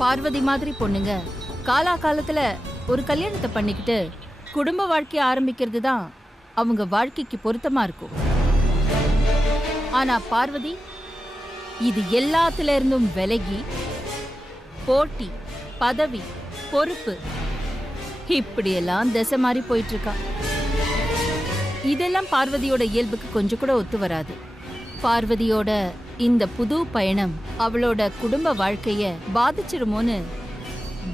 பார்வதி மாதிரி பொண்ணுங்க காலா காலத்துல ஒரு கல்யாணத்தை பண்ணிக்கிட்டு குடும்ப வாழ்க்கைய ஆரம்பிக்கிறது தான் அவங்க வாழ்க்கைக்கு பொருத்தமா இருக்கும். ஆனா பார்வதி இது எல்லாத்துல இருந்தும் விலகி போட்டி, பதவி, பொறுப்பு இப்படியெல்லாம் திசை மாறி போயிட்டு இருக்கா. இதெல்லாம் பார்வதியோட இயல்புக்கு கொஞ்சம் கூட ஒத்து வராது. பார்வதியோட இந்த புது பயணம் அவளோட குடும்ப வாழ்க்கைய பாதிச்சிடுமோன்னு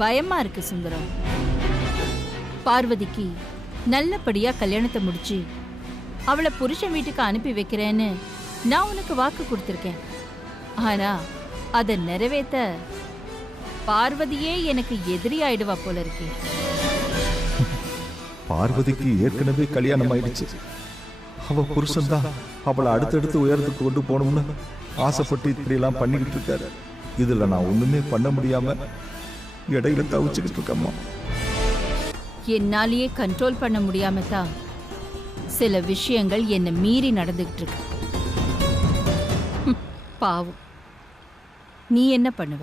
பயமா இருக்கு சுந்தரம். பார்வதிக்கு நல்லபடியா கல்யாணத்தை முடிச்சு அவளை புருஷன் வீட்டுக்கு அனுப்பி வைக்கிறேன்னு நான் உனக்கு வாக்கு கொடுத்துருக்கேன். ஆனா அதை நிறைவேற்ற பார்வதியே எனக்கு எதிரி ஆயிடுவா போல இருக்கே. பார்வதிக்கு ஏற்கனவே கல்யாணம் ஆயிடுச்சு. அவ புருஷன்தான் அவளை அடுத்தடுத்து உயரத்துக்கு கொண்டு போகணும்னு ஆசைப்பட்டு இப்படி எல்லாம் பண்ணிக்கிட்டு இருக்காரு. இதுல நான் ஒண்ணுமே பண்ண முடியாம இடையில தவிச்சுக்கிட்டு இருக்கம்மா. என்னாலேயே கண்ட்ரோல் பண்ண முடியாம தான் சில விஷயங்கள் என்னை மீறி நடந்துகிட்டு இருக்கு. பாவம், நீ என்ன பண்ணுவ?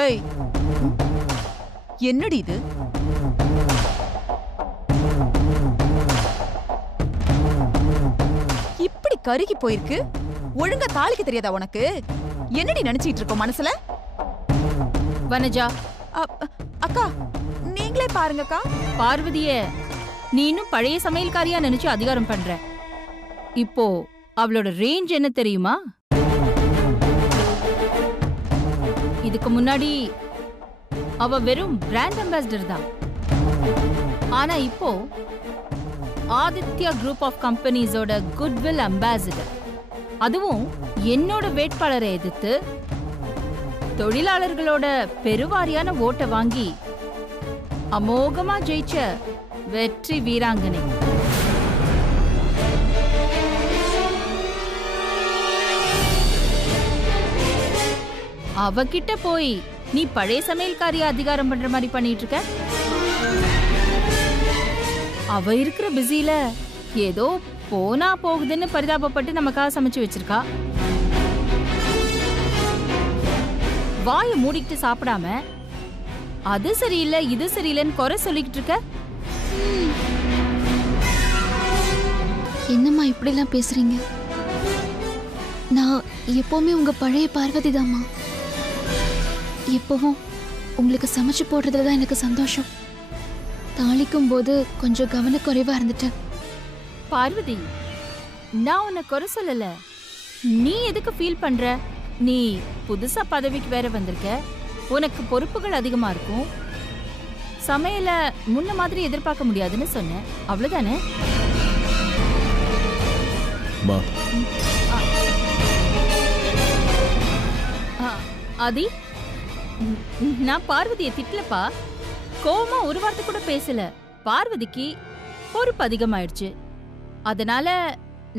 ஏய், என்னடி இது? இப்படி கருகி போயிருக்கு. ஒழுங்கா தாளிக்க தெரியாதா உனக்கு? என்னடி நினைச்சிட்டு இருக்க மனசுல? வனஜா, அக்கா நீங்களே பாருங்கக்கா. பார்வதிய நீ இன்னும் பழைய சமையல்காரியா நினைச்சு அதிகாரம் பண்ற. இப்போ அவளோட ரேஞ்ச் என்ன தெரியுமா? இதுக்கு முன்னாடி அவ வெறும் பிராண்ட் அம்பாசிடர் தான். ஆனா இப்போ ஆதித்யா குரூப் ஆஃப் கம்பெனிஸோட குட்வில் அம்பாசிடர். அதுவும் என்னோட வேட்பாளரை எதிர்த்து தொழிலாளர்களோட பெருவாரியான ஓட்டை வாங்கி அமோகமா ஜெயிச்ச வெற்றி வீராங்கனை. அவகிட்ட போய் நீ பழைய சமையல்காரிய அதிகாரம் பண்ற மாதிரி பண்ணிட்டு இருக்க. அவ இருக்கிற பிஸில ஏதோ போனா போகுதுன்னு பரிதாபப்பட்டு நமக்காக சமைச்சு வச்சிருக்கா. வாயை மூடிக்கிட்டு சாப்பிடாம அது சரியில்லை இது சரியில்லைன்னு குறை சொல்லிக்கிட்டு இருக்க. என்னம்மா இப்படிலாம் பேசுறீங்க? நான் எப்பவுமே உங்க பழைய பார்வதி தாம்மா. எப்பவும் உங்களுக்கு சமைச்சு போடுறதுல தான் எனக்கு சந்தோஷம். தாளிக்கும் போது கொஞ்சம் கவனக்குறைவா இருந்துட்டேன். பார்வதி, நான் உன்னை குறை சொல்லல. நீ எதுக்கு ஃபீல் பண்ற? நீ புதுசா பதவிக்கு வேற வந்திருக்க. உனக்கு பொறுப்புகள் அதிகமா இருக்கும். சமையல முன்ன மாதிரி எதிர்பார்க்க முடியாதுன்னு சொன்னேன், அவ்வளவுதானே? ஆதி, நான் பார்வதியை திட்டலப்பா. கோவமா ஒரு வார்த்தை கூட பேசல. பார்வதிக்கு பொறுப்பு அதிகமாயிடுச்சு. அதனால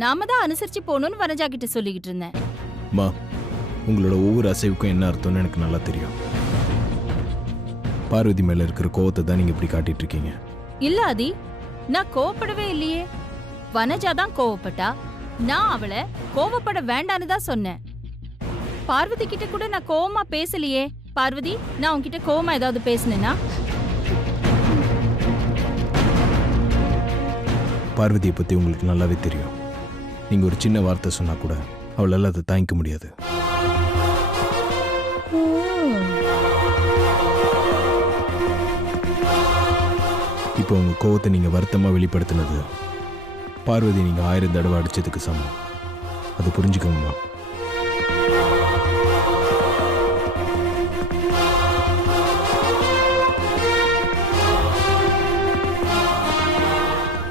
நாம தான் அனுசரிச்சு போகணும்னு வனஜா கிட்ட சொல்லிக்கிட்டு இருந்தேன். உங்களோட ஒவ்வொரு அசைவுக்கும் என்ன அர்த்தம்னு எனக்கு நல்லா தெரியும். பார்வதி மேல இருக்கிற கோவத்தை தான் நீங்க இப்படி காட்டிட்டு இருக்கீங்க. இல்ல ஆதி, நான் கோவப்படவே இல்லையே. வனஜா தான் கோவப்பட்டா. நான் அவளை கோவப்பட வேண்டான்னு தான் சொன்னேன். பார்வதி கிட்ட கூட நான் கோவமா பேசலையே. பார்வதி, நான் உன்கிட்ட கோவமா ஏதாவது பேசினேன்னா? பார்வதியை பத்தி உங்களுக்கு நல்லாவே தெரியும். நீங்க ஒரு சின்ன வார்த்தை சொன்னா கூட அவளால அதை தாங்கிக்க முடியாது. இப்போ உங்க கோவத்தை நீங்க வருத்தமா வெளிப்படுத்தினது பார்வதி நீங்க 1000 தடவை அடிச்சதுக்கு சமம். அது புரிஞ்சுக்கோங்கம்மா.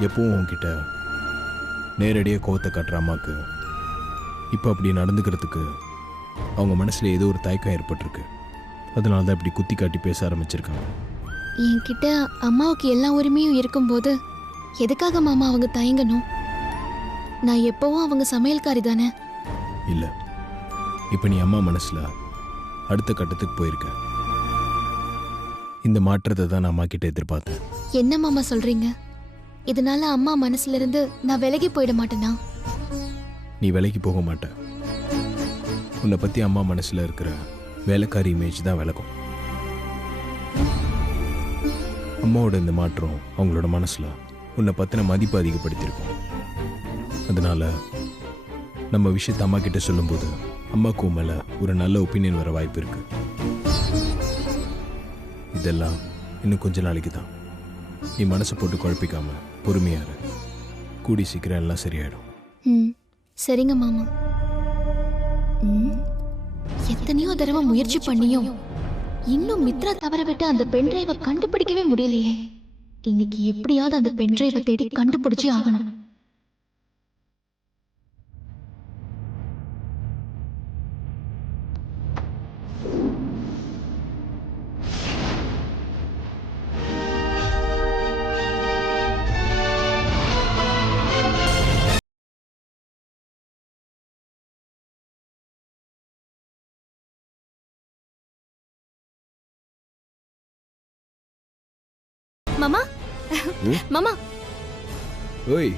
எப்பவும் உங்ககிட்ட நேரடியாக கோவத்தை காட்டுற அம்மாவுக்கு இப்போ அப்படி நடந்துக்கிறதுக்கு அவங்க மனசில் ஏதோ ஒரு தயக்கம் ஏற்பட்டிருக்கு. அதனால தான் இப்படி குத்தி காட்டி பேச ஆரம்பிச்சிருக்காங்க. என்கிட்ட அம்மாவுக்கு எல்லா உரிமையும் இருக்கும்போது எதுக்காக மாமா அவங்க தயங்கணும்? நான் எப்பவும் அவங்க சமையல்காரி தானே. இல்லை, இப்போ நீ அம்மா மனசில் அடுத்த கட்டத்துக்கு போயிருக்க. இந்த மாற்றத்தை தான் நான் அம்மா கிட்ட எதிர்பார்த்தேன். என்ன மாமா சொல்றீங்க? இதனால அம்மா மனசுல இருந்து நான் விலகி போயிட மாட்டேனா? நீ விலைக்கு போக மாட்ட. உன்னை பத்தி அம்மா மனசுல இருக்கிற வேலைக்காரி இமேஜ் தான் விலகும். அம்மாவோட இந்த மாற்றம் அவங்களோட மனசுல உன்னை பத்தின மதிப்பு அதிகப்படுத்தியிருக்கும். அதனால நம்ம விஷயத்தை அம்மா கிட்ட சொல்லும்போது அம்மாவுக்கு மேல ஒரு நல்ல ஒப்பீனியன் வர வாய்ப்பு இருக்கு. இதெல்லாம் இன்னும் கொஞ்ச நாளைக்கு தான். நீ மனசை போட்டு குழப்பிக்காம பொறுமையா இரு. கூடி சீக்கிரம் எல்லாம் சரியாயிடும். சரிங்க மாமா. எத்தனையோ தடவை முயற்சி பண்ணியும் இன்னும் மித்ரா தவற விட்டு அந்த பென் டிரைவை கண்டுபிடிக்கவே முடியலையே. இன்னைக்கு எப்படியாவது அந்த பென் டிரைவை தேடி கண்டுபிடிச்சே ஆகணும். மாமா மாமா, ஓய்,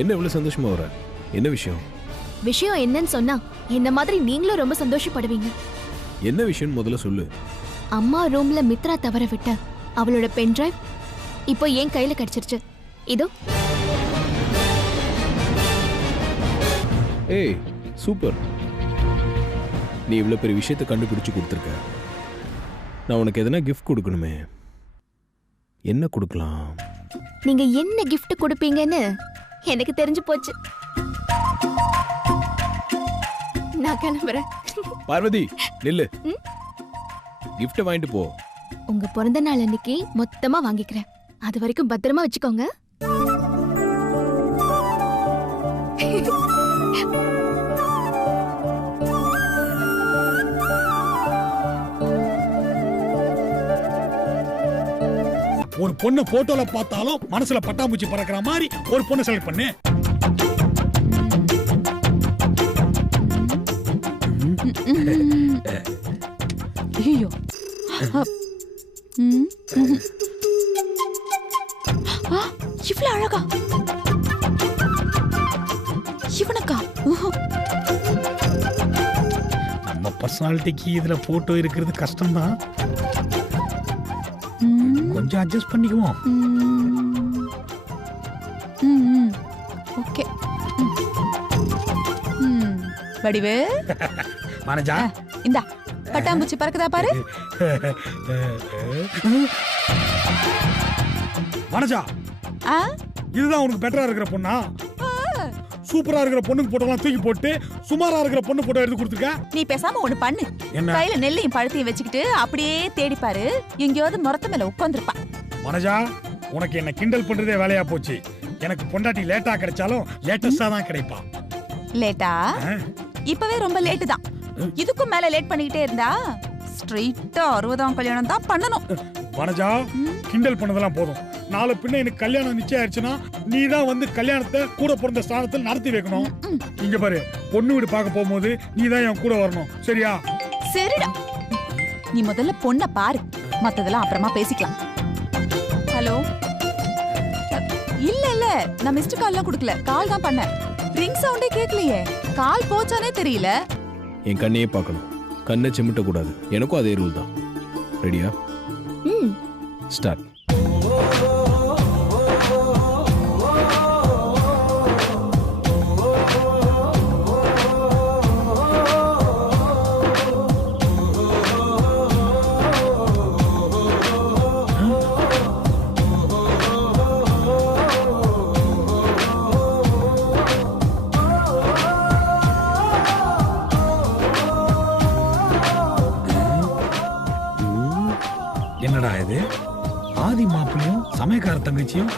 என்ன இவ்வளவு சந்தோஷமா வர? என்ன விஷயம்? விஷயம் என்னன்னு சொன்னா என்ன மாதிரி நீங்களும் ரொம்ப சந்தோஷப்படுவீங்க. என்ன விஷயம் முதல்ல சொல்லு. அம்மா ரூம்ல மித்ரா தவற விட்ட அவளோட பென் டிரைவ் இப்போ என் கையில கிடைச்சிருச்சு. இதோ. ஏய், சூப்பர். நீ இவ்வளவு பெரிய விஷயத்தை கண்டுபிடிச்சு கொடுத்துருக்க. நான் உனக்கு எதனா கிஃப்ட் கொடுக்கணுமே. என்ன கொடுக்கலாம்? நீங்க என்ன gift கொடுப்பீங்கன்னு எனக்கு தெரிஞ்சு போச்சு. நான் கிளம்புறேன். பார்வதி, நில்லு. கிஃப்ட் வாங்கிட்டு போ. உங்க பிறந்த நாள் அன்னைக்கு மொத்தமா வாங்கிக்கிறேன். அது வரைக்கும் பத்திரமா வச்சுக்கோங்க. ஒரு பொண்ணு போட்டோல பார்த்தாலும் மனசுல பட்டாம்பூச்சி பறக்கிற மாதிரி ஒரு பொண்ணை செலக்ட் பண்ணு. ஐயோ, இவ்வளவு அழகா இவனுக்கா? நம்ம பர்சனாலிட்டிக்கு இதுல போட்டோ இருக்கிறது கஷ்டம்தான். கொஞ்சம் அட்ஜஸ்ட் பண்ணிக்குவோம். ஓகே. வடிவு மனஜா, இந்தா பட்டாம்பூச்சி பறக்குதா பாரு. மனஜா, இதுதான் உனக்கு பெட்டரா இருக்கிற பொண்ணா? சூப்பரா இருக்கிற பொண்ணுக்கு போட்டோலாம் தூக்கி போட்டு சுமாரா இருக்கிற பொண்ணு போட்டோ எடுத்து கொடுத்துருக்க. நீ பேசாம ஒண்ணு பண்ணு. என்ன? கையில நெல்லையும் பழத்தையும் வச்சுக்கிட்டு அப்படியே தேடி பாரு. எங்கேயாவது முறத்த மேல உட்கார்ந்துருப்பா. மனஜா, உனக்கு என்ன கிண்டல் பண்றதே வேலையா போச்சு. எனக்கு பொண்டாட்டி லேட்டா கிடைச்சாலும் லேட்டஸ்டா தான் கிடைப்பா. லேட்டா? இப்பவே ரொம்ப லேட்டு தான். இதுக்கும் மேல லேட் பண்ணிக்கிட்டே இருந்தா ஸ்ட்ரெயிட்டா 60ஆம் கல்யாணம் தான் பண்ணணும். வனஜா, கிண்டல் பண்ணதெல்லாம் போதும். நாளை பின்ன எனக்கு கல்யாணம் நிச்சயம் ஆயிடுச்சுன்னா நீ தான் வந்து கல்யாணத்தை கூட பிறந்த ஸ்தானத்தில் நடத்தி வைக்கணும். இங்க பாரு, பொண்ணு வீடு பார்க்க போகும்போது நீ தான் என் கூட வரணும். சரியா? சரிடா. நீ முதல்ல பொண்ணை பாரு, மத்ததெல்லாம் அப்புறமா பேசிக்கலாம். ஹலோ? இல்ல இல்ல, நான் மிஸ்டர் கால்லாம் கொடுக்கல, கால் தான் பண்ணேன். ரிங் சவுண்டே கேட்கலையே. கால் போச்சானே தெரியல. என் கண்ணையே பார்க்கணும், கண்ணை சிமிட்ட கூடாது. எனக்கும் அதே ரூல் தான். ரெடியா? ஸ்டார்ட். என்னடா இது? ஆதி மாப்பிளையும் சமயக்கார தங்கச்சியும்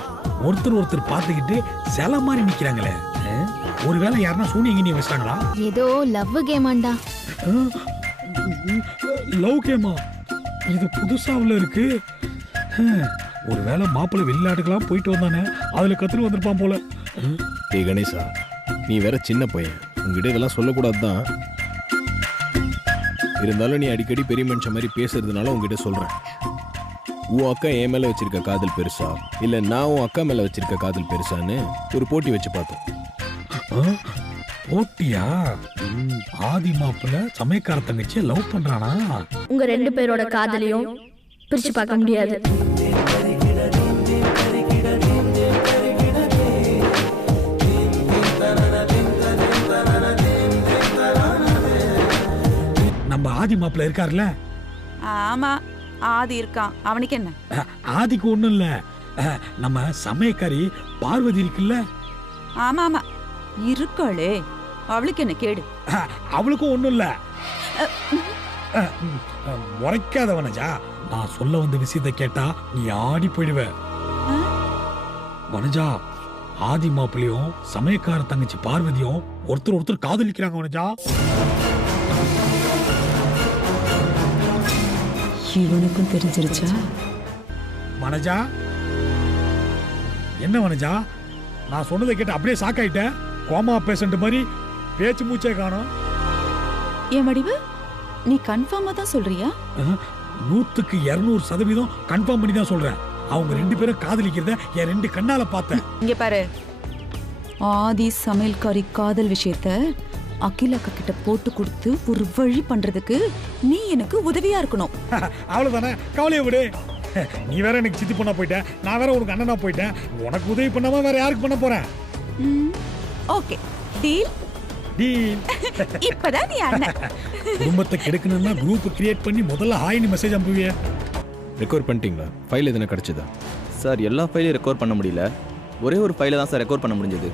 ஒருத்தர் பார்த்துக்கிட்டு சில மாதிரி நிக்கிறாங்களே. ஒருவேளை யாருன்னா சூனியங்கினி வச்சிட்டாங்களா? ஏதோ லவ் கேமாண்டா. லவ் கேமா? இது புதுசாவில் இருக்கு. ஒருவேளை மாப்பிள்ளை வெளிநாட்டுக்கெல்லாம் போயிட்டு வந்தானே, அதுல கத்துட்டு வந்திருப்பான் போல. டேய் கணேசா, நீ வேற சின்ன பையன், உங்ககிட்ட இதெல்லாம் சொல்லக்கூடாது தான். இருந்தாலும் நீ அடிக்கடி பெரிய மனுஷன் மாதிரி பேசுறதுனால உங்ககிட்ட சொல்றேன். உன் அக்கா என் மேல வச்சிருக்க காதல் பெருசா இல்ல நான் உன் அக்கா மேல வச்சிருக்க காதல் பெருசான்னு ஒரு போட்டி வச்சு பார்த்தோம். போட்டியா? ஆதி மாப்பிள்ள சமயக்கார தங்கச்சியை லவ் பண்றானா? உங்க 2 பேரோட காதலையும் பிரிச்சு பார்க்க முடியாது. நம்ம ஆதி மாப்பிள்ள இருக்காருல்ல? ஆமா, ஆதி இருக்கான். அவனுக்கு என்ன? ஆதிக்கு ஒண்ணும் இல்ல. நம்ம சமயக்காரி பார்வதி இருக்குல்ல? ஆமா ஆமா இருக்காளே, அவளுக்கு என்ன கேடு? அவளுக்கும் ஒண்ணும் இல்ல. முறைக்காத வனஜா, நான் சொல்ல வந்த விஷயத்தை கேட்டா நீ ஆடி போயிடுவ. வனஜா, ஆதி மாப்பிள்ளையும் சமயக்கார தங்கச்சி பார்வதியும் ஒருத்தர் காதலிக்கிறாங்க வனஜா. இவனுக்கும் தெரிஞ்சிருச்சா? வனஜா, என்ன வனஜா, நான் சொன்னதை கேட்டு அப்படியே சாக்காயிட்ட. கோமா பேஷண்ட் மாதிரி பேச்சு மூச்சே காணோம். என் வடிவு, நீ கன்ஃபார்மா தான் சொல்றியா? 100க்கு 200% கன்ஃபார்ம் பண்ணி தான் சொல்றேன். அவங்க 2 பேரும் காதலிக்கிறத என் 2 கண்ணால பார்த்தேன். இங்க பாரு, ஆதி சமையல்காரி காதல் விஷயத்த அகிலக்கா கிட்ட போட்டு கொடுத்து ஒரு வழி பண்றதுக்கு நீ எனக்கு உதவியா இருக்கணும். அவ்வளவுதானே, கவலையை விடு. நீ வேற எனக்கு சித்தி பொண்ணா போயிட்ட, நான் வேற உனக்கு அண்ணனா போயிட்டேன். உனக்கு உதவி பண்ணாம வேற யாருக்கு பண்ண போறேன்? Okay, deal. டீல். இப்பதான் நீ அண்ணன். குடும்பத்தை கெடுக்கணும்னா குரூப் கிரியேட் பண்ணி முதல்ல ஹாய்னு மெசேஜ் அனுப்புவியே. ரெக்கார்ட் பண்ணிட்டீங்களா? ஃபைல் எதுனா கிடைச்சதா? சார், எல்லா ஃபைலையும் ரெக்கார்ட் பண்ண முடியல. ஒரே ஒரு ஃபைலை தான் சார் ரெக்கார்ட் பண்ண முடிஞ்சது.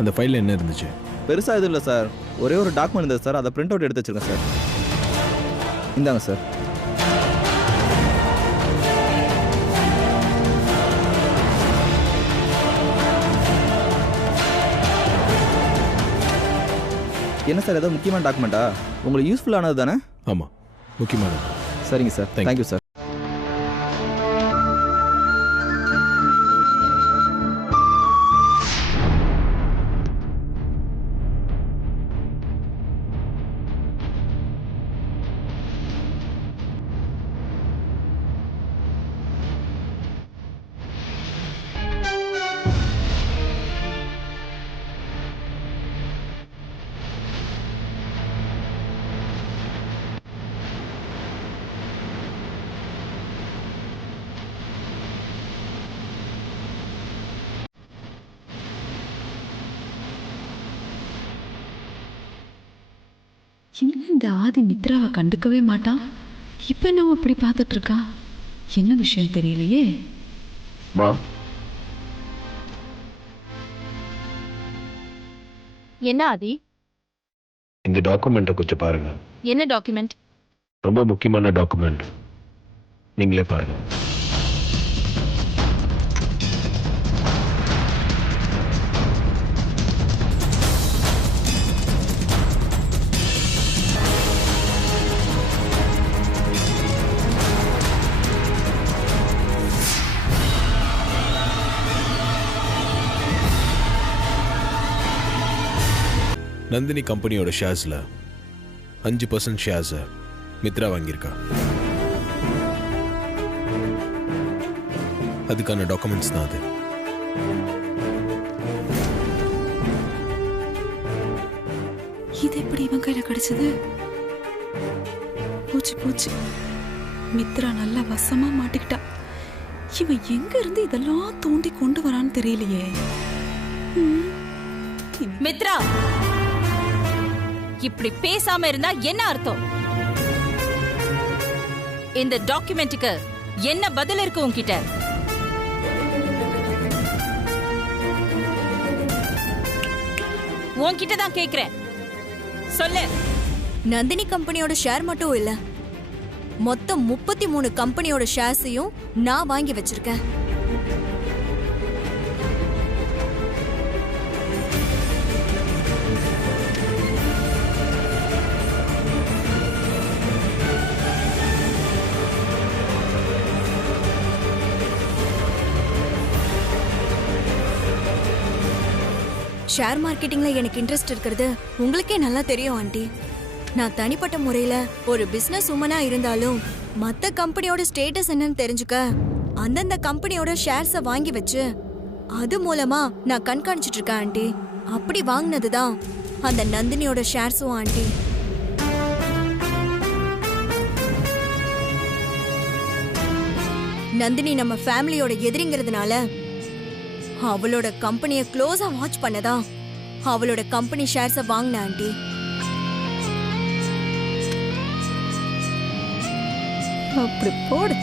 அந்த ஃபைலில் என்ன இருந்துச்சு? பெருசாக எதுவும் இல்லை சார். ஒரே ஒரு டாக்குமெண்ட் இருந்தது சார், அதை பிரிண்ட் அவுட் எடுத்து வச்சிருக்கேன் சார். இந்தாங்க சார். என்ன சார், ஏதோ முக்கியமான டாக்குமெண்ட்டா? உங்களுக்கு யூஸ்ஃபுல்லானது தானே? ஆமாம், முக்கியமானது. சரிங்க சார், தேங்க்யூ சார். இந்த ஆதி மித்ராவை கண்டுக்கவே மாட்டான். இப்ப என்ன அப்படி பார்த்துட்டு இருக்கா? என்ன விஷயம் தெரியலையே. என்ன ஆதி? இந்த டாக்குமெண்ட்டை கொஞ்சம் பாருங்க. என்ன டாக்குமெண்ட்? ரொம்ப முக்கியமான டாக்குமெண்ட். நீங்களே பாருங்க. நந்தினி கம்பெனியோட ஷேர்ஸில் 5% ஷேர்ஸை மித்ரா வாங்கியிருக்கா. அதுக்கான டாக்குமெண்ட்ஸ் தான் அது. இது எப்படி இவன் கையில கிடைச்சது? போச்சு போச்சு, மித்ரா நல்லா வசமா மாட்டிக்கிட்டா. இவன் எங்க இருந்து இதெல்லாம் தோண்டி கொண்டு வரான்னு தெரியலையே. மித்ரா, இப்படி பேசாம இருந்தா என்ன அர்த்தம்? இந்த டாக்குமெண்ட்டுக்கு என்ன பதில் இருக்கு உன்கிட்ட? உன்கிட்ட தான் கேக்குறேன், சொல்லு. நந்தினி கம்பெனியோட ஷேர் மட்டும் இல்ல, மொத்தம் 33 கம்பெனியோட ஷேர்ஸையும் நான் வாங்கி வச்சிருக்கேன். ஷேர் மார்க்கெட்டிங்ல எனக்கு இன்ட்ரெஸ்ட் இருக்கிறது உங்களுக்கே நல்லா தெரியும் ஆண்டி. நான் தனிப்பட்ட முறையில ஒரு பிசினஸ் உமனா இருந்தாலும் மத்த கம்பெனியோட ஸ்டேட்டஸ் என்னன்னு தெரிஞ்சுக்க அந்தந்த கம்பெனியோட ஷேர்ஸை வாங்கி வச்சு அது மூலமா நான் கண்காணிச்சிட்டு இருக்கேன் ஆண்டி. அப்படி வாங்கினதுதான் அந்த நந்தினியோட ஷேர்ஸும் ஆண்டி. நந்தினி நம்ம ஃபேமிலியோட எதிரிங்கிறதுனால அவளோட கம்பெனியை க்ளோஸா வாட்ச் பண்ணதா அவளோட கம்பெனி ஷேர்ஸை வாங்கின ஆண்டி. அப்படி போடு.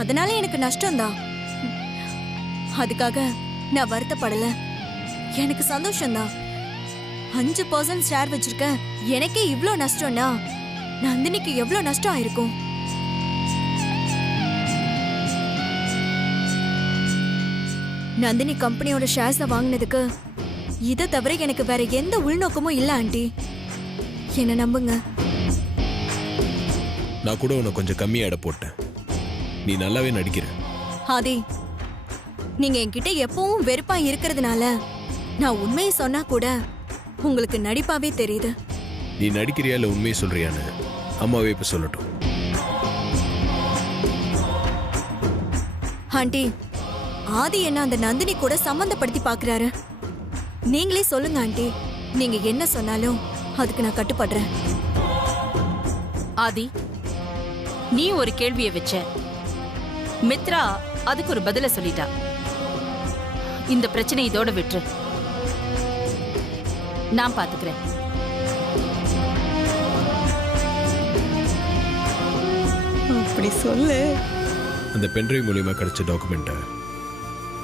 அதனால எனக்கு நஷ்டம்தான். அதுக்காக நான் வருத்தப்படல, எனக்கு சந்தோஷம்தான். 5% ஷேர் வச்சிருக்க எனக்கே இவ்ளோ நஷ்டம்னா நந்தினிக்கு எவ்வளவு நஷ்டம் ஆயிருக்கும். நந்தினி கம்பெனியோட ஷேர்ஸை வாங்கினதுக்கு இதை தவிர எனக்கு வேற எந்த உள்நோக்கமும் இல்ல ஆண்டி. என்ன நம்புங்க. நான் கூட உன்னை கொஞ்சம் கம்மியா எடை போட்டேன். நீ நல்லாவே நடிக்கிற. ஆதி, நீங்க என்கிட்ட எப்பவும் வெறுப்பா இருக்கிறதுனால நான் உண்மையை சொன்னா கூட உங்களுக்கு நடிப்பாவே தெரியுது. நீ நடிக்கிறியா இல்ல உண்மையை சொல்றியான்னு அம்மாவே இப்ப சொல்லட்டும். ஆண்டி, ஆதி என்ன அந்த நந்தினி கூட சம்பந்தப்படுத்தி பாக்குறாரு. நீங்களே சொல்லுங்க ஆண்டி. நீங்க என்ன சொன்னாலும் அதுக்கு நான் கட்டுப்படுறேன். ஆதி, நீ ஒரு கேள்வியை வச்ச, மித்ரா அதுக்கு ஒரு பதில சொல்லிட்டா. இந்த பிரச்சனை இதோட விட்டு நான் பாத்துக்கிறேன். அப்படி சொல்லு. அந்த பென்ட்ரைவ் மூலியமா கிடைச்ச டாக்குமெண்ட்டை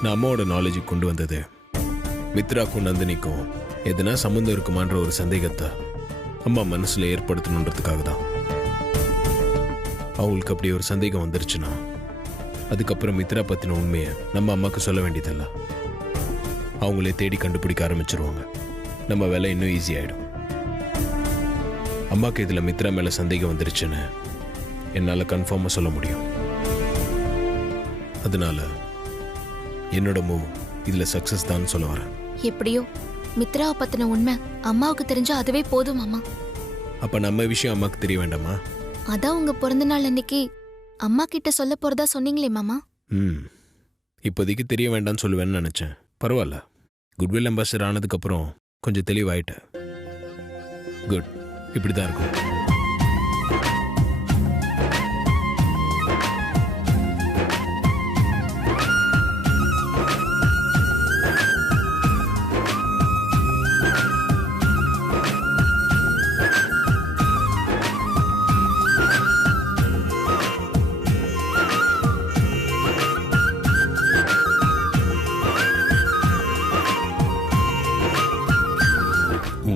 நான் அம்மாவோட நாலேஜுக்கு கொண்டு வந்தது மித்ராக்கும் நந்தினிக்கும் எதனா சம்மந்தம் இருக்குமான்ற ஒரு சந்தேகத்தை அம்மா மனசுல ஏற்படுத்தணுன்றதுக்காக தான். அவங்களுக்கு அப்படி ஒரு சந்தேகம் வந்துருச்சுன்னா அதுக்கப்புறம் மித்ரா பத்தின உண்மையை நம்ம அம்மாவுக்கு சொல்ல வேண்டியதில்ல. அவங்களே தேடி கண்டுபிடிக்க ஆரம்பிச்சிருவாங்க. நம்ம வேலை இன்னும் ஈஸி ஆயிடும். அம்மாவுக்கு இதுல மித்ரா மேல சந்தேகம் வந்துருச்சுன்னு என்னால கன்ஃபார்மா சொல்ல முடியும். அதனால என்னோட மூவ் இதுல சக்சஸ் தான் சொல்ல வரேன். எப்படியோ மித்ராவை பத்தின உண்மை அம்மாவுக்கு தெரிஞ்சா அதுவே போதும் மாமா. அப்ப நம்ம விஷயம் அம்மாக்கு தெரிய வேண்டாமா? அதான் உங்க பிறந்த நாள் அன்னைக்கு அம்மா கிட்ட சொல்ல போறதா சொன்னீங்களே மாமா. இப்போதைக்கு தெரிய வேண்டாம்னு சொல்லுவேன்னு நினைச்சேன். பரவாயில்ல, குட்வில் அம்பாசிடர் ஆனதுக்கு அப்புறம் கொஞ்சம் தெளிவாயிட்டேன். குட், இப்படிதான் இருக்கும்.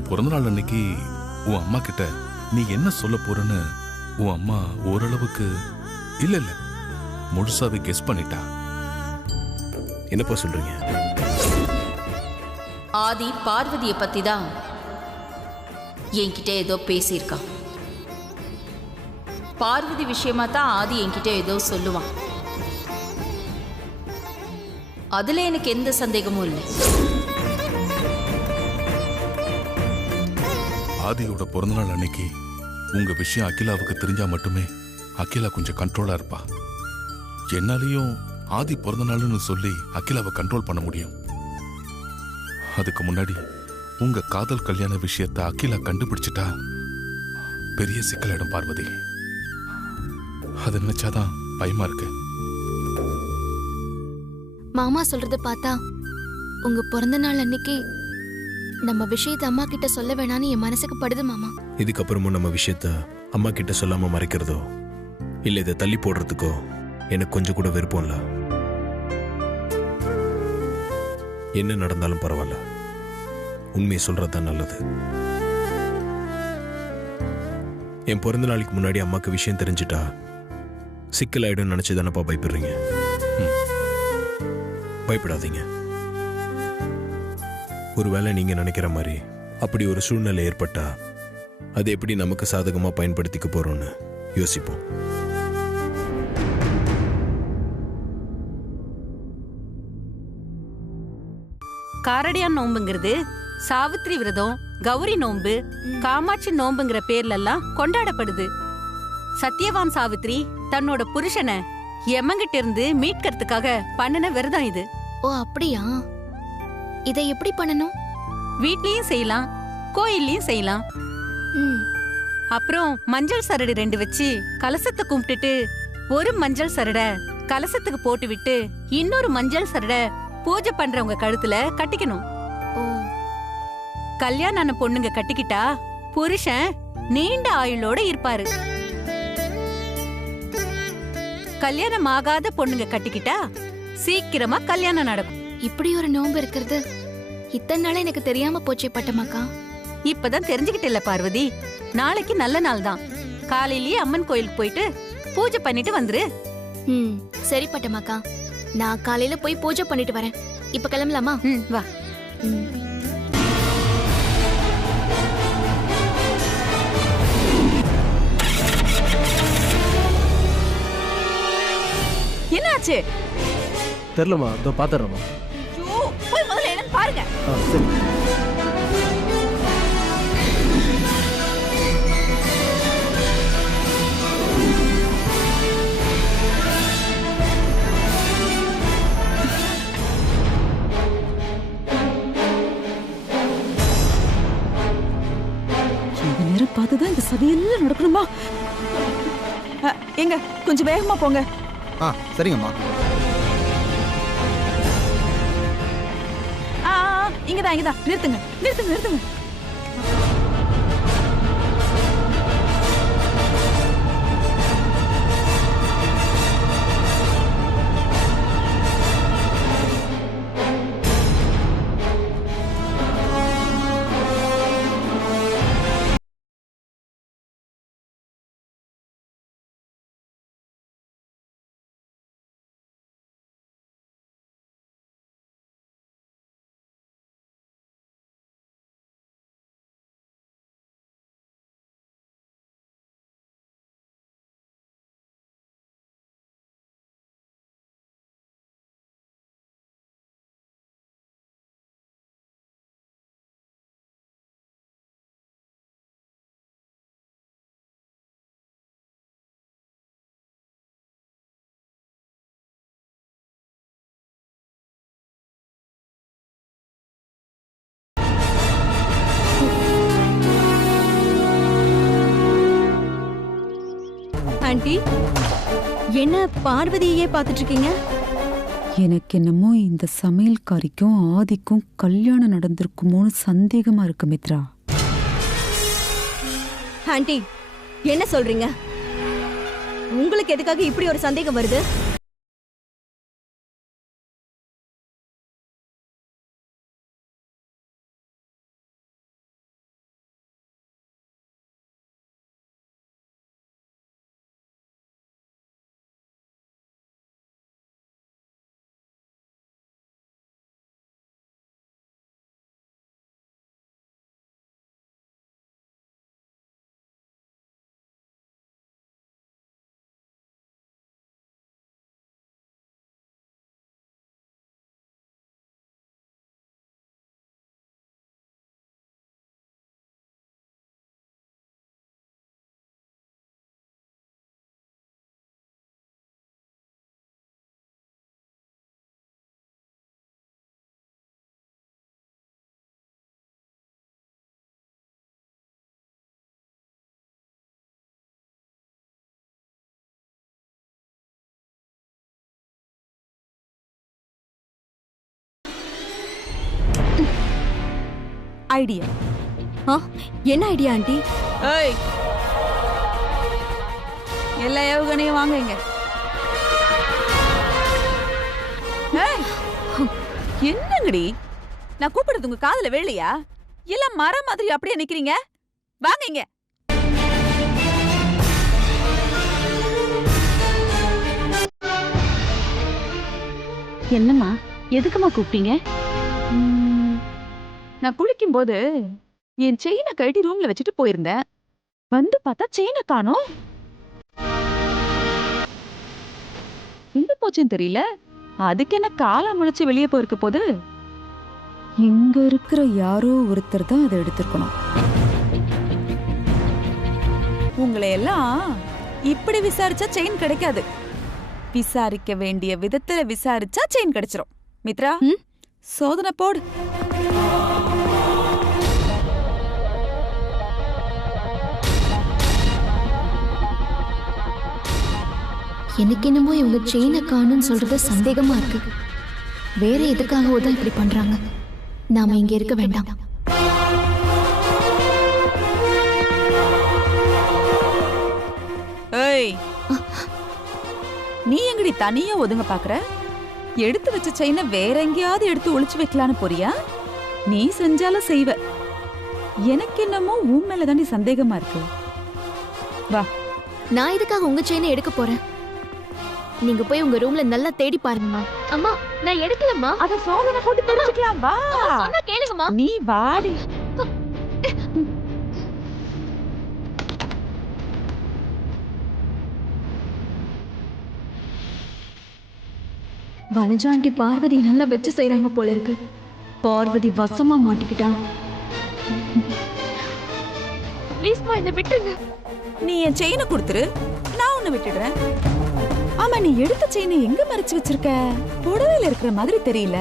பிறந்தநாள் அன்னைக்கு உன் அம்மா கிட்ட நீ என்ன சொல்ல போறன்னு உன் அம்மா ஓரளவுக்கு இல்ல முழுசாவே கெஸ் பண்ணிட்டா. என்னப்பா சொல்றீங்க? ஆதி பார்வதிய பத்தி தான் என்கிட்ட ஏதோ பேசியிருக்கான். பார்வதி விஷயமா தான் ஆதி என்கிட்ட ஏதோ சொல்லுவான். அதுல எனக்கு எந்த சந்தேகமும் இல்லை. ஆதியோட பிறந்தநாள் அன்னைக்கு உங்க விஷயம் அகிலாவுக்கு தெரிஞ்சா மட்டுமே அகிலா கொஞ்சம் கண்ட்ரோலா இருப்பா. என்னாலையும் ஆதி பிறந்தநாள்னு சொல்லி அகிலாவை கண்ட்ரோல் பண்ண முடியும். அதுக்கு முன்னாடி உங்க காதல் கல்யாண விஷயத்தை அகிலா கண்டுபிடிச்சிட்டா பெரிய சிக்கலிடம் பார்வதி. அதை நினைச்சாதான் பயமா இருக்கு. மாமா சொல்றத பார்த்தா உங்க பிறந்த நாள் அன்னைக்கு நம்ம விஷயத்தை அம்மா கிட்ட சொல்ல வேணான்னு என் மனசுக்கு படுது மாமா. இதுக்கப்புறமும் நம்ம விஷயத்த அம்மா கிட்ட சொல்லாம மறைக்கிறதோ இல்ல இதை தள்ளி போடுறதுக்கோ எனக்கு கொஞ்சம் கூட விருப்பம் இல்ல. என்ன நடந்தாலும் பரவாயில்ல, உண்மையை சொல்றதுதான் நல்லது. என் பிறந்த நாளைக்கு முன்னாடி அம்மாக்கு விஷயம் தெரிஞ்சிட்டா சிக்கல் ஆயிடும் நினைச்சுதானப்பா பயப்படுறீங்க? பயப்படாதீங்க. ஒருவேளை நீங்க நினைக்கிற மாதிரி அப்படி ஒரு சூழ்நிலை ஏற்பட்டா அதை எப்படி நமக்கு சாதகமா பயன்படுத்திக்க போறோம்னு யோசிப்போம். காரடியான் நோம்புங்கிறது சாவித்திரி விரதம், கௌரி நோம்பு, காமாட்சி நோம்புங்கிற பேர்ல எல்லாம் கொண்டாடப்படுது. சத்யவான் சாவித்ரி தன்னோட புருஷனை எமங்கிட்ட இருந்து மீட்கிறதுக்காக பண்ணின விரதம் இது. ஓ அப்படியா? இதை எப்படி பண்ணணும்? வீட்லயும் செய்யலாம், கோயில்லயும் செய்யலாம். அப்புறம் மஞ்சள் சரடு 2 வச்சு கலசத்தை கும்பிட்டுட்டு ஒரு மஞ்சள் சரட கலசத்துக்கு போட்டு விட்டு இன்னொரு மஞ்சள் சரட பூஜை பண்றவங்க கழுத்துல கட்டிக்கணும். கல்யாணம் ஆன பொண்ணுங்க கட்டிக்கிட்டா புருஷன் நீண்ட ஆயுளோட இருப்பாரு. கல்யாணம் ஆகாத பொண்ணுங்க கட்டிக்கிட்டா சீக்கிரமா கல்யாணம் நடக்கும். இப்படி ஒரு நோன்பு இருக்கிறது இத்தனை நாளா எனக்கு தெரியாம போச்சே பட்டமாக்கா. இப்பதான் தெரிஞ்சுக்கிட்டல பார்வதி. நாளைக்கு நல்ல நாள் தான். காலையிலேயே அம்மன் கோயிலுக்கு போயிட்டு பூஜை பண்ணிட்டு வந்துரு. சரி பட்டமாக்கா, நான் காலையில போய் பூஜை பண்ணிட்டு வரேன். இப்ப கிளம்பலாமா? வா. என்னாச்சு? தெரியலமா, இதோ பாத்துறேம்மா. போய் முதல்ல என்னன்னு பாருங்க. சரி. இந்த நேரம் பார்த்துதான் இந்த சதியெல்லாம் நடக்கணுமா? எங்க கொஞ்சம் வேகமா போங்க. சரிங்கம்மா. இங்கதான் நிறுத்துங்க நிறுத்துங்க நிறுத்துங்க. ஆண்டி, என்ன பார்வதியே பார்த்துட்டு இருக்கீங்க? எனக்கு என்னமோ இந்த சமையல்காரிக்கும் ஆதிக்கும் கல்யாணம் நடந்திருக்குமோன்னு சந்தேகமா இருக்கு மித்ரா. ஆண்டி, என்ன சொல்றீங்க? உங்களுக்கு எதுக்காக இப்படி ஒரு சந்தேகம் வருது? ஐடியா. என்ன ஐடியா ஆண்டி? ஏய், எல்லா ஏவுகணையும் வாங்க இங்க. என்னங்கடி, நான் கூப்பிடுறது உங்க காதுல வேலையா? எல்லாம் மரம் மாதிரி அப்படியே நிக்கிறீங்க. வாங்க இங்க. என்னம்மா, எதுக்குமா கூப்பிட்டீங்க? நான் குளிக்கும் போது என் செயினை கழட்டி ரூம்ல வச்சுட்டு போயிருந்தேன். வந்து பார்த்தா செயினை காணோம். எங்க போச்சுன்னு தெரியல. அதுக்கு என்ன காலம் முளைச்சு வெளியே போயிருக்க போது? இங்க இருக்கிற யாரோ ஒருத்தர் தான் அதை எடுத்திருக்கணும். உங்களை எல்லாம் இப்படி விசாரிச்சா செயின் கிடைக்காது. விசாரிக்க வேண்டிய விதத்துல விசாரிச்சா செயின் கிடைச்சிரும். மித்ரா, சோதனை போடு. எனக்கு என்னமோ இவங்க செயினை காணும்னு சொல்றது சந்தேகமா இருக்கு. வேற எதுக்காகவோ தான் இப்படி பண்றாங்க. நாம இங்க இருக்க வேண்டாம். ஏய், நீ எங்கடி தனியா ஒதுங்க பாக்குற? எடுத்து வச்ச செயினை வேற எங்கேயாவது எடுத்து ஒளிச்சு வைக்கலான்னு போறியா? நீ செஞ்சாலும் செய்வ. எனக்கு என்னமோ உன் மேல தாண்டி சந்தேகமா இருக்கு. வா. நான் இதுக்காக உங்க செயினை எடுக்க போறேன். நீங்க போய் உங்க ரூம்ல நல்லா தேடி பாருங்கம்மா. அம்மா, நான் எடுக்கலம்மா. அத சோதனை போட்டு தெரிஞ்சுக்கலாம். வா. சொன்னா கேளுங்கம்மா. நீ வாடி. வனஜாண்டி பார்வதி நல்லா வச்சு செய்யறாங்க போல இருக்கு. பார்வதி வசமா மாட்டிக்கிட்டான். ப்ளீஸ்மா என்ன விட்டுருங்க. நீ என் செயினை கொடுத்துரு, நான் உன்னை விட்டுடுறேன். ஆமா, நீ எடுத்த செயினை எங்க மறைச்சு வச்சிருக்க? புடவையில இருக்கிற மாதிரி தெரியல.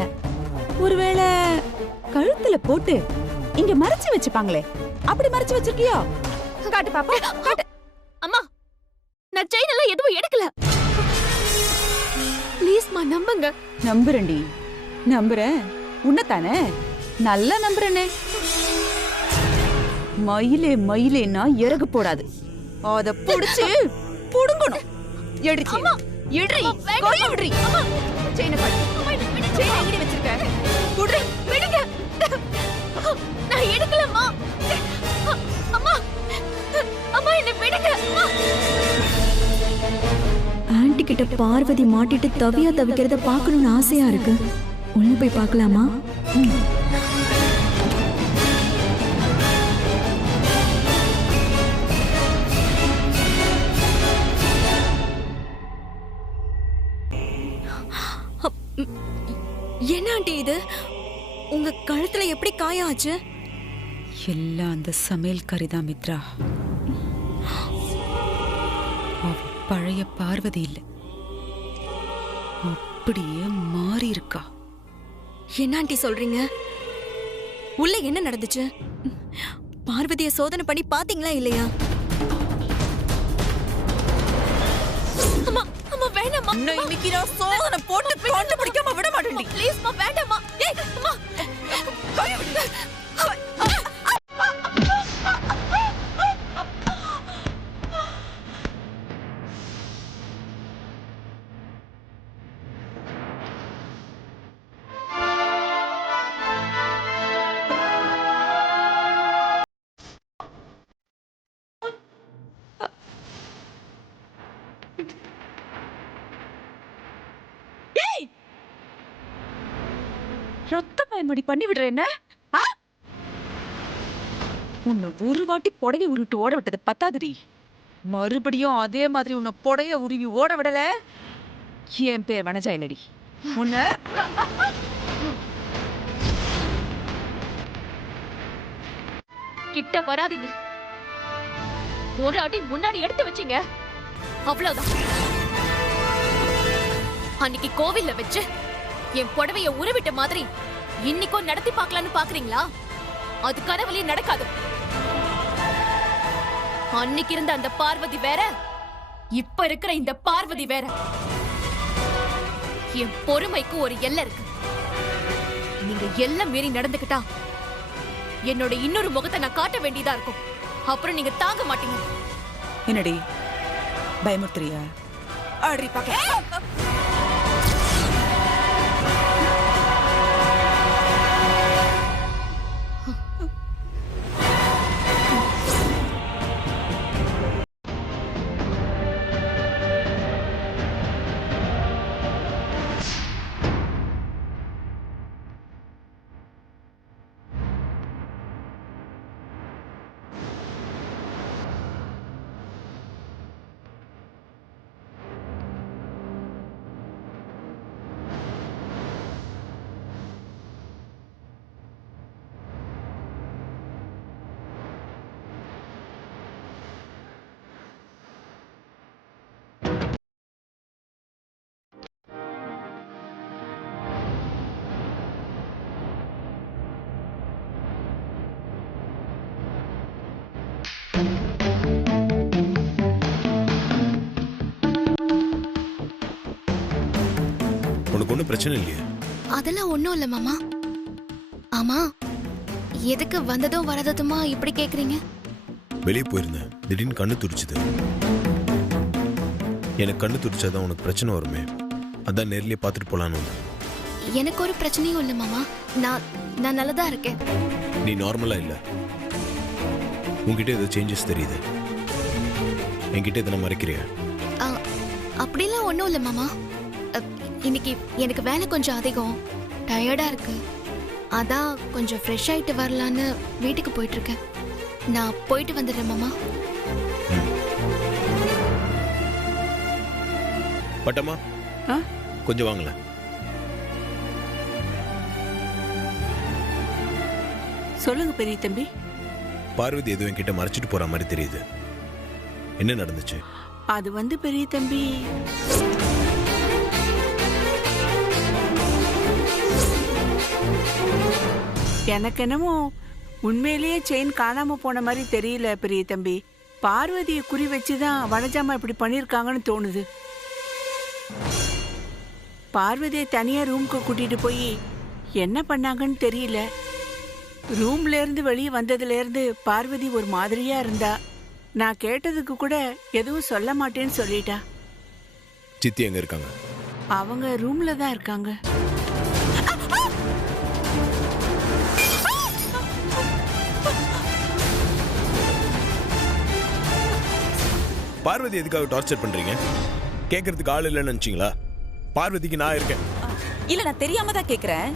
ஒருவேளை கழுத்துல போட்டு இங்க மறைச்சு வச்சுப்பாங்களே, அப்படி மறைச்சு வச்சிருக்கியோ? காட்டு பாப்பா, காட்டு. அம்மா, நான் செயின் எல்லாம் எதுவும் எடுக்கல. ப்ளீஸ்மா நம்புங்க. நம்புறேன்டி, நம்புறேன். உன்னதானே? நல்லா நம்புறேனே. மயிலே மயிலேன்னா இறகு போடாது. அத புடிச்சு புடுங்கணும். எடுச்சு எடுறி, கைய விடுறி. செயினை காட்டு. செயினை எங்கடி வச்சிருக்க? குடுறி. விடுங்க. நான் எடுக்கலம்மா. அம்மா, அம்மா என்ன விடுங்க. ஆன்ட்டி கிட்ட பார்வதி மாட்டிட்டு தவியா தவிக்கிறத பார்க்கணும்னு ஆசையா இருக்கு. உள்ள போய் பார்க்கலாமா? என்ன ஆண்டி இது? உங்க கழுத்துல எப்படி காயம் ஆச்சு? எல்லாம் அந்த சமையல் கறிதான் மித்ரா. பழைய பார்வதி இல்ல, அப்படியே மாறி இருக்கா. என்ன ஆண்டி சொல்றீங்க? உள்ள என்ன நடந்துச்சு? பார்வதிய சோதனை பண்ணி பாத்தீங்களா இல்லையா? அம்மா, அம்மா வேணாம்மா. இன்னைக்கு நான் சோதனை போட்டு கண்டுபிடிக்காம விட மாட்டேன். ப்ளீஸ்மா வேண்டாம்மா. ஏய் அம்மா, கைய விடு. ரத்த பயன்பாடி பண்ணி விடுற என்ன? உன்னை ஒரு வாட்டி புடவை உருவிட்டு ஓட விட்டது பத்தாதுடி. மறுபடியும் அதே மாதிரி உன்னை புடைய உருவி ஓட விடல, என் பேர் வனஜா இல்லடி. உன்னை கிட்ட வராதீங்க. ஒரு அடி முன்னாடி எடுத்து வச்சீங்க, அவ்வளவுதான். அன்னைக்கு கோவில்ல வச்சு என் புடவைய உருவிட்ட மாதிரி இன்னைக்கும் நடத்தி பார்க்கலான்னு பாக்குறீங்களா? அது கனவுலயே நடக்காது. அன்னைக்கு இருந்த அந்த பார்வதி வேற, இப்ப இருக்கிற இந்த பார்வதி வேற. என் பொறுமைக்கு ஒரு எல்லை இருக்கு. நீங்க எல்லாம் மீறி நடந்துக்கிட்டா என்னோட இன்னொரு முகத்தை நான் காட்ட வேண்டியதா இருக்கும். அப்புறம் நீங்க தாங்க மாட்டீங்க. என்னடி பயமுறுத்துறியா? ஆடி பாக்க. உனக்கு ஒன்றும் பிரச்சனை இல்லையா? அதெல்லாம் ஒண்ணும் இல்ல மாமா. ஆமா, எதுக்கு வந்ததும் வரதுமா இப்படி கேக்குறீங்க? வெளியே போயிருந்தேன், திடீர்னு கண்ணு துடிச்சுது. எனக்கு கண்ணு துடிச்சாதான் உனக்கு பிரச்சனை வருமே, அதான் நேர்லயே பார்த்துட்டு போலான்னு வந்தேன். எனக்கு ஒரு பிரச்சனையும் இல்ல மாமா. நான் நல்லதா இருக்கேன். நீ நார்மலா இல்ல. உன்கிட்ட ஏதோ சேஞ்சஸ் தெரியுது. என்கிட்ட இதெல்லாம் மறைக்கிறியா? அப்படிலாம் ஒன்றும் இல்லை மாமா. இன்னைக்கு எனக்கு வேலை கொஞ்சம் அதிகம், டயர்டா இருக்கு. அதான் கொஞ்சம் ஃப்ரெஷ் ஆயிட்டு வரலான்னு வீட்டுக்கு போயிட்டு இருக்கேன். நான் போயிட்டு வந்துடுறேன் மாமா. பட்டம்மா கொஞ்சம் வாங்கல. சொல்லுங்க பெரிய தம்பி. பார்வதி எதுவும் என்கிட்ட மறைச்சிட்டு போற மாதிரி தெரியுது. என்ன நடந்துச்சு? அது பெரிய தம்பி, எனக்கு என்னமோ உண்மையிலேயே செயின் காணாம போன மாதிரி தெரியல பெரிய தம்பி. பார்வதியை குறி வச்சுதான் வனஜாமா இப்படி பண்ணிருக்காங்கன்னு தோணுது. பார்வதியை தனியா ரூமுக்கு கூட்டிட்டு போய் என்ன பண்ணாங்கன்னு தெரியல. ரூம்ல இருந்து வெளியே வந்ததுல இருந்து பார்வதி ஒரு மாதிரியா இருந்தா. நான் கேட்டதுக்கு கூட எதுவும் சொல்ல மாட்டேன்னு சொல்லிட்டா. சித்தி எங்க இருக்காங்க? அவங்க ரூம்ல தான் இருக்காங்க. பார்வதி எதுக்காக டார்ச்சர் பண்றீங்க? கேட்கறதுக்கு ஆள் இல்லைன்னு நினைச்சீங்களா? பார்வதிக்கு நான் இருக்கேன். இல்ல, நான் தெரியாம தான் கேக்குறேன்.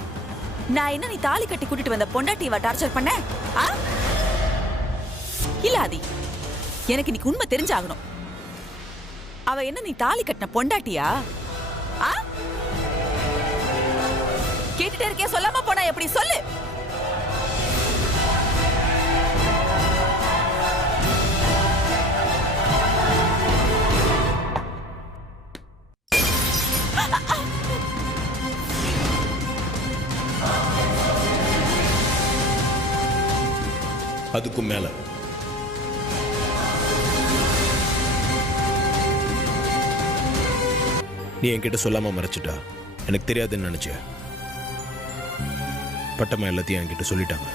நான் என்ன நீ தாலி கட்டி கூட்டிட்டு வந்த பொண்டாட்டிவா டார்ச்சர் பண்ண? இல்ல ஆதி, எனக்கு இன்னைக்கு உண்மை தெரிஞ்சாகணும். அவ என்ன நீ தாலி கட்டின பொண்டாட்டியா? கேட்டுட்டே இருக்கே, சொல்லாம போனா எப்படி? சொல்லு. அதுக்கும் மேல நீ என்கிட்ட சொல்லாம மறைச்சிட்டா. எனக்கு தெரியாதுன்னு நினைச்ச. பட்டம்மா எல்லாத்தையும் என்கிட்ட சொல்லிட்டாங்க.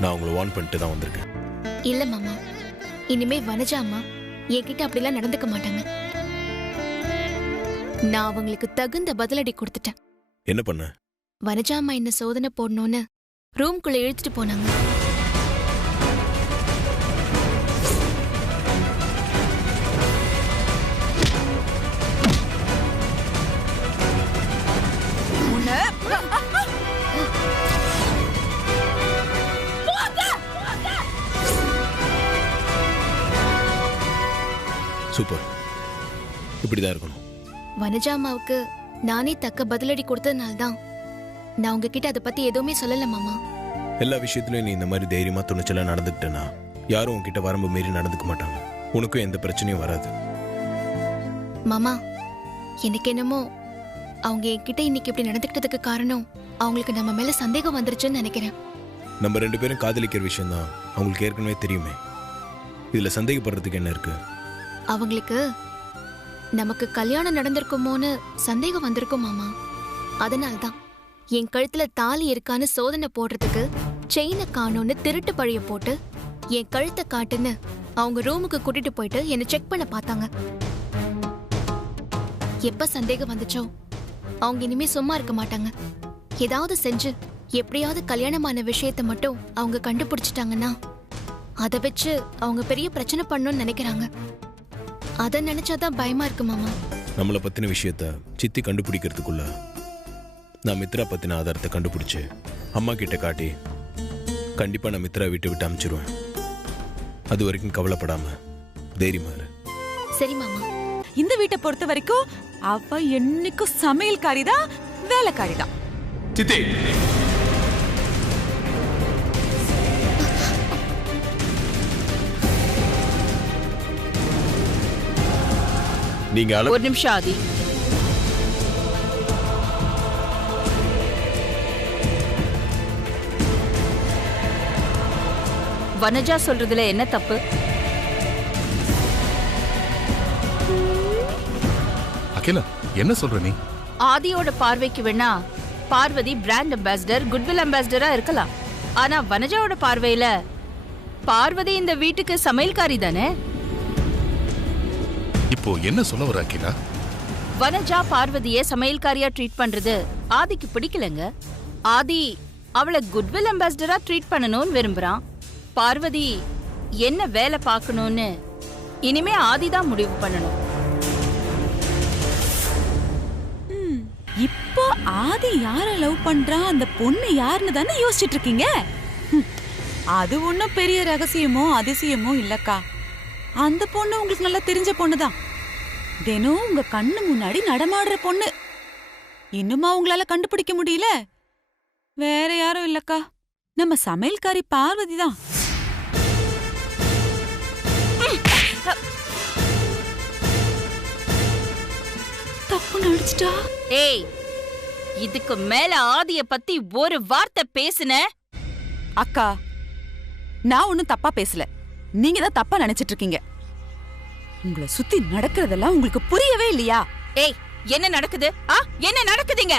நான் உங்களை வார்ன் பண்ணிட்டு தான் வந்திருக்கேன். இல்ல மாமா, இனிமே வனஜா அம்மா என்கிட்ட அப்படிலாம் நடந்துக்க மாட்டாங்க. நான் அவங்களுக்கு தகுந்த பதிலடி கொடுத்துட்டேன். என்ன பண்ண? வனஜா அம்மா என்ன சோதனை போடணும்னு ரூம்குள்ள இழுத்துட்டு போனாங்க. சூப்பர், இப்படிதான் இருக்கணும். வனஜா அம்மாவுக்கு நானே தக்க பதிலடி கொடுத்ததுனால்தான் நான் உங்ககிட்ட அதை பத்தி எதுவுமே சொல்லல மாமா. எல்லா விஷயத்திலயும் நீ இந்த மாதிரி தைரியமா துணிச்சலா நடந்துக்கிட்டேன்னா யாரும் உன்கிட்ட வரம்பு மீறி நடந்துக்க மாட்டாங்க. உனக்கும் எந்த பிரச்சனையும் வராது. மாமா, எனக்கு என்னமோ அவங்க என்கிட்ட இன்னைக்கு இப்படி நடந்துக்கிட்டதுக்கு காரணம் அவங்களுக்கு நம்ம மேல சந்தேகம் வந்துருச்சுன்னு நினைக்கிறேன். நம்ம 2 பேரும் காதலிக்கிற விஷயம் தான் அவங்களுக்கு ஏற்கனவே தெரியுமே. இதுல சந்தேகப்படுறதுக்கு என்ன இருக்கு? அவங்களுக்கு நமக்கு கல்யாணம் நடந்திருக்குமோன்னு சந்தேகம் வந்திருக்கும் மாமா. அதனால்தான் என் கழுத்துல தாலி இருக்கான்னு சோதனை போடுறதுக்கு செயினை காணோன்னு திருட்டு பழிய போட்டு என் கழுத்தை காட்டுன்னு அவங்க ரூமுக்கு கூட்டிட்டு போயிட்டு என்னை செக் பண்ண பார்த்தாங்க. எப்ப சந்தேகம் வந்துச்சோ அவங்க இனிமே சும்மா இருக்க மாட்டாங்க. ஏதாவது செஞ்சு எப்படியாவது கல்யாணமான விஷயத்த மட்டும் அவங்க கண்டுபிடிச்சிட்டாங்கன்னா அதை வச்சு அவங்க பெரிய பிரச்சனை பண்ணணும்னு நினைக்கிறாங்க. அதை நினைச்சாதான் பயமா இருக்கு மாமா. நம்மளை பத்தின விஷயத்த சித்தி கண்டுபிடிக்கிறதுக்குள்ள நான் மித்ரா பத்தின ஆதாரத்தை கண்டுபிடிச்சு அம்மா கிட்ட காட்டி கண்டிப்பா நான் மித்ரா விட்டு அனுப்பிச்சிருவேன். அது வரைக்கும் கவலைப்படாம தைரியமா இரு. சரி மாமா. இந்த வீட்டை பொறுத்த வரைக்கும் அவ என்னைக்கும் சமையல்காரிதான், வேலைக்காரிதான். சித்தி, நீங்க ஒரு நிமிஷம் ஆதி. வனஜா சொல்றதுல என்ன தப்பு? அகிலா என்ன சொல்ற நீ? ஆதியோட பார்வைக்கு வேணா பார்வதி பிராண்ட் அம்பாசிடர், குட்வில் அம்பாசிடரா இருக்கலாம். ஆனா வனஜாவோட பார்வையில பார்வதி இந்த வீட்டுக்கு சமையல்காரி தானே. இப்போ என்ன சொல்ல வர அகிலா? வனஜா பார்வதியை சமையல்காரியா ட்ரீட் பண்றது ஆதிக்கு பிடிக்கலங்க. ஆதி அவளை குட்வில் அம்பாசிடரா ட்ரீட் பண்ணணும்னு விரும்புறான். பார்வதி என்ன வேலை பார்க்கணும்னு இனிமே ஆதிதான் முடிவு பண்ணணும். இப்போ ஆதி யார லவ் பண்றா, அந்த பொண்ணு யாருன்னு தானே யோசிச்சுட்டு இருக்கீங்க. அது ஒன்றும் பெரிய ரகசியமோ அதிசயமோ இல்லக்கா. அந்த பொண்ணு உங்களுக்கு நல்லா தெரிஞ்ச பொண்ணுதான். தினம் உங்க கண்ணு முன்னாடி நடமாடுற பொண்ணு. இன்னுமா உங்களால கண்டுபிடிக்க முடியல? வேற யாரும் இல்லக்கா, நம்ம சமையல்காரி பார்வதி தான். தப்பு நடிச்சிட்டா. ஏய், இதுக்கு மேல ஆதிய பத்தி ஒரு வார்த்தை பேசுன அக்கா, நான் ஒன்னும் தப்பா பேசல. நீங்க தான் தப்பா நினைச்சிட்டு இருக்கீங்க. உங்களை சுத்தி நடக்கிறதெல்லாம் உங்களுக்கு புரியவே இல்லையா? ஏய், என்ன நடக்குது? என்ன நடக்குதுங்க?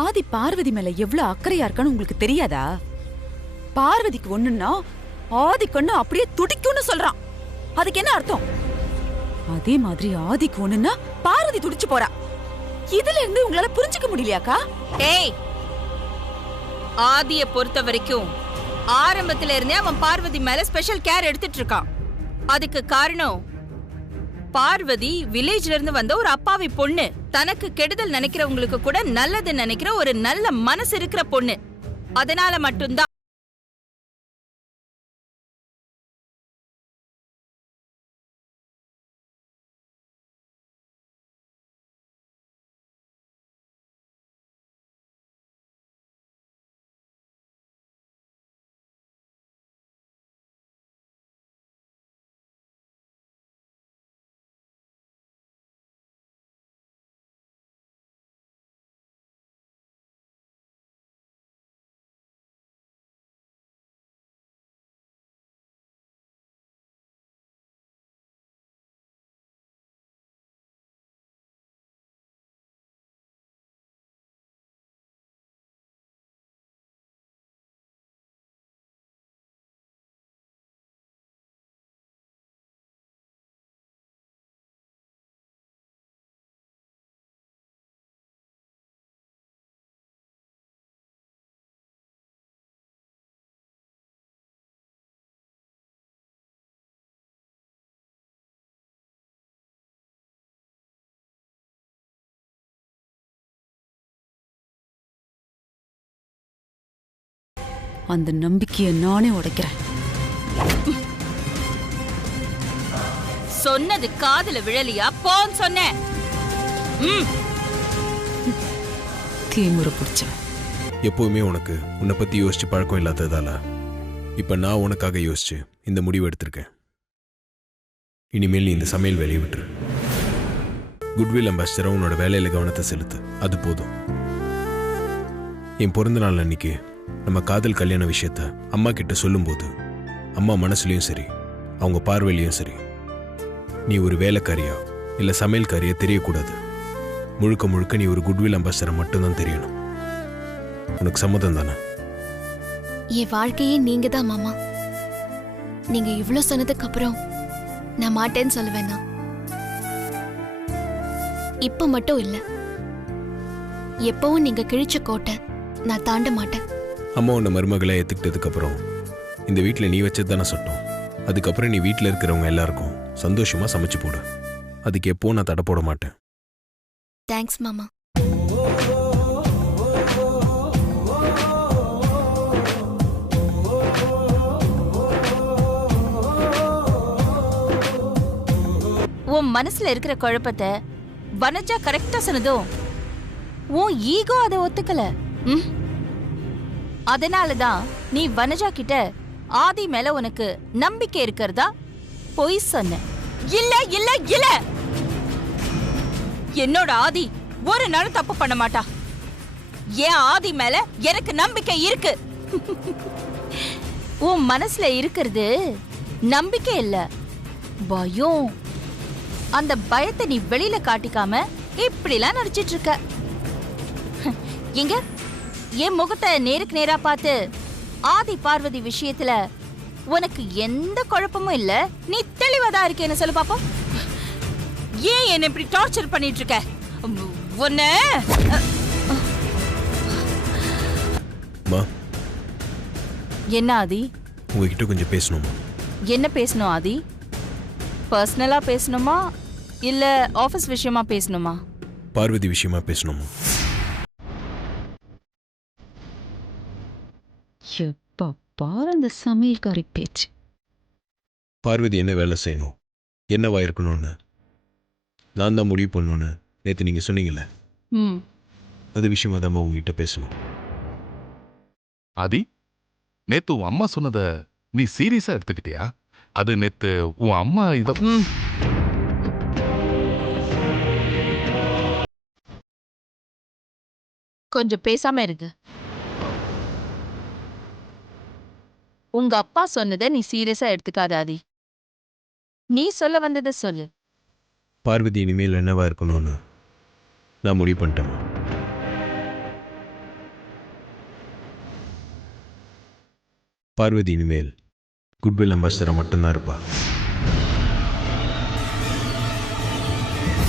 ஆதி பார்வதி மேல எவ்வளவு அக்கறையா இருக்கான்னு உங்களுக்கு தெரியாதா? பார்வதிக்கு ஒண்ணுன்னா ஆதி கண்ணு அப்படியே துடிக்கும்னு சொல்றான். அதுக்கு என்ன அர்த்தம்? அதே மாதிரி ஆதிக்கு ஒண்ணுன்னா பார்வதி துடிச்சு போறா. இதுல இருந்து உங்களால புரிஞ்சுக்க முடியலையாக்கா? ஏய், ஆதிய பொறுத்த வரைக்கும் ஆரம்பத்துல இருந்தே அவன் பார்வதி மேல ஸ்பெஷல் கேர் எடுத்துட்டு இருக்கான். அதுக்கு காரணம் பார்வதி வில்லேஜ்ல இருந்து வந்த ஒரு அப்பாவி பொண்ணு. தனக்கு கெடுதல் நினைக்கிறவங்களுக்கு கூட நல்லது நினைக்கிற ஒரு நல்ல மனசு இருக்கிற பொண்ணு. அதனால மட்டும்தான் அந்த நம்பிக்கையை நானே உடைக்கிறேன். சொன்னது காதுல விழலியா? போன்னு சொன்னேன். தீமுறை பிடிச்ச எப்பவுமே உனக்கு உன்னை பத்தி யோசிச்சு பழக்கம் இல்லாததால இப்ப நான் உனக்காக யோசிச்சு இந்த முடிவு எடுத்திருக்கேன். இனிமேல் நீ இந்த சமையல் வேலையை விட்டுரு. குட்வில் அம்பாசிடரா உன்னோட வேலையில கவனத்தை செலுத்து. அது போதும். என் பிறந்த நாள் அன்னைக்கு நம்ம காதல் கல்யாண விஷயத்த அம்மா கிட்ட சொல்லும்போது அம்மா மனசுலயும் சரி அவங்க பார்வையிலையும் சரி நீ ஒரு வேலைக்காரியா இல்ல சமையல்காரியா தெரியக்கூடாது. முழுக்க முழுக்க நீ ஒரு குட்வில் அம்பாசிடரா மட்டும்தான் தெரியணும். உனக்கு சம்மதம் தானே? என் வாழ்க்கையே நீங்க தான் மாமா. நீங்க இவ்ளோ சொன்னதுக்கு அப்புறம் நான் மாட்டேன்னு சொல்லுவேன்னா இப்ப மட்டும் இல்ல, எப்பவும் நீங்க கிழிச்ச கோட்டை நான் தாண்ட மாட்டேன். அம்மா உன்னை மருமகளை ஏத்துக்கிட்டதுக்கு அப்புறம் இந்த வீட்டில் நீ வச்சது தானே சட்டம். அதுக்கப்புறம் நீ வீட்டில் இருக்கிறவங்க எல்லாருக்கும் சந்தோஷமா சமைச்சு போடு. அதுக்கு எப்போ நான் தடை போட மாட்டேன். தேங்க்ஸ் மாமா. உன் மனசுல இருக்கிற குழப்பத்தை வனஜா கரெக்டா சொன்னதும் உன் ஈகோ அதை ஒத்துக்கல. அதனாலதான் நீ வனஜா கிட்ட ஆதி மேல உனக்கு நம்பிக்கை இருக்கிறதா பொய் சொன்ன. இல்ல இல்ல இல்ல, என்னோட ஆதி ஒரு நாள் தப்பு பண்ண மாட்டா. என் ஆதி மேல எனக்கு நம்பிக்கை இருக்கு. உன் மனசுல இருக்கிறது நம்பிக்கை இல்ல, பயம். அந்த பயத்தை நீ வெளியில காட்டிக்காம இப்படிலாம் நடிச்சிட்டு இருக்க. எங்க என் முகத்தை நேருக்கு நேரா பார்த்து ஆதி பார்வதி விஷயத்துல உனக்கு எந்த குழப்பமும் இல்ல, நீ தெளிவாதான் இருக்கேன்னு சொல்லு பாப்போம். ஏன் என்ன இப்படி டார்ச்சர் பண்ணிட்டு இருக்க? உன்னை என்ன ஆதி? உங்ககிட்ட கொஞ்சம் பேசணுமா? என்ன பேசணும் ஆதி? பர்சனலா பேசணுமா இல்ல ஆபீஸ் விஷயமா பேசணுமா? பார்வதி விஷயமா பேசணுமா? எப்ப பாரு அந்த சமையல்காரி பேச்சு. பார்வதி என்ன வேலை செய்யணும், என்னவா இருக்கணும்னு நான் தான் முடிவு பண்ணணும்னு நேற்று நீங்கள் சொன்னீங்கல்ல, அது விஷயமா தான் உங்ககிட்ட பேசணும். ஆதி, நேத்து உன் அம்மா சொன்னத நீ சீரியஸா எடுத்துக்கிட்டியா? அது நேத்து உன் அம்மா இத கொஞ்சம் பேசாம இருக்கு. உங்க அப்பா சொன்னதை நீ சீரியஸா எடுத்துக்காத ஆதி. நீ சொல்ல வந்ததை சொல்லு. பார்வதி இனிமேல் என்னவா இருக்கணும்னு நான் முடிவு பண்ணிட்டேன். பார்வதி இனிமேல் குட்வில் அம்பாசிடராக மட்டும்தான் இருப்பா.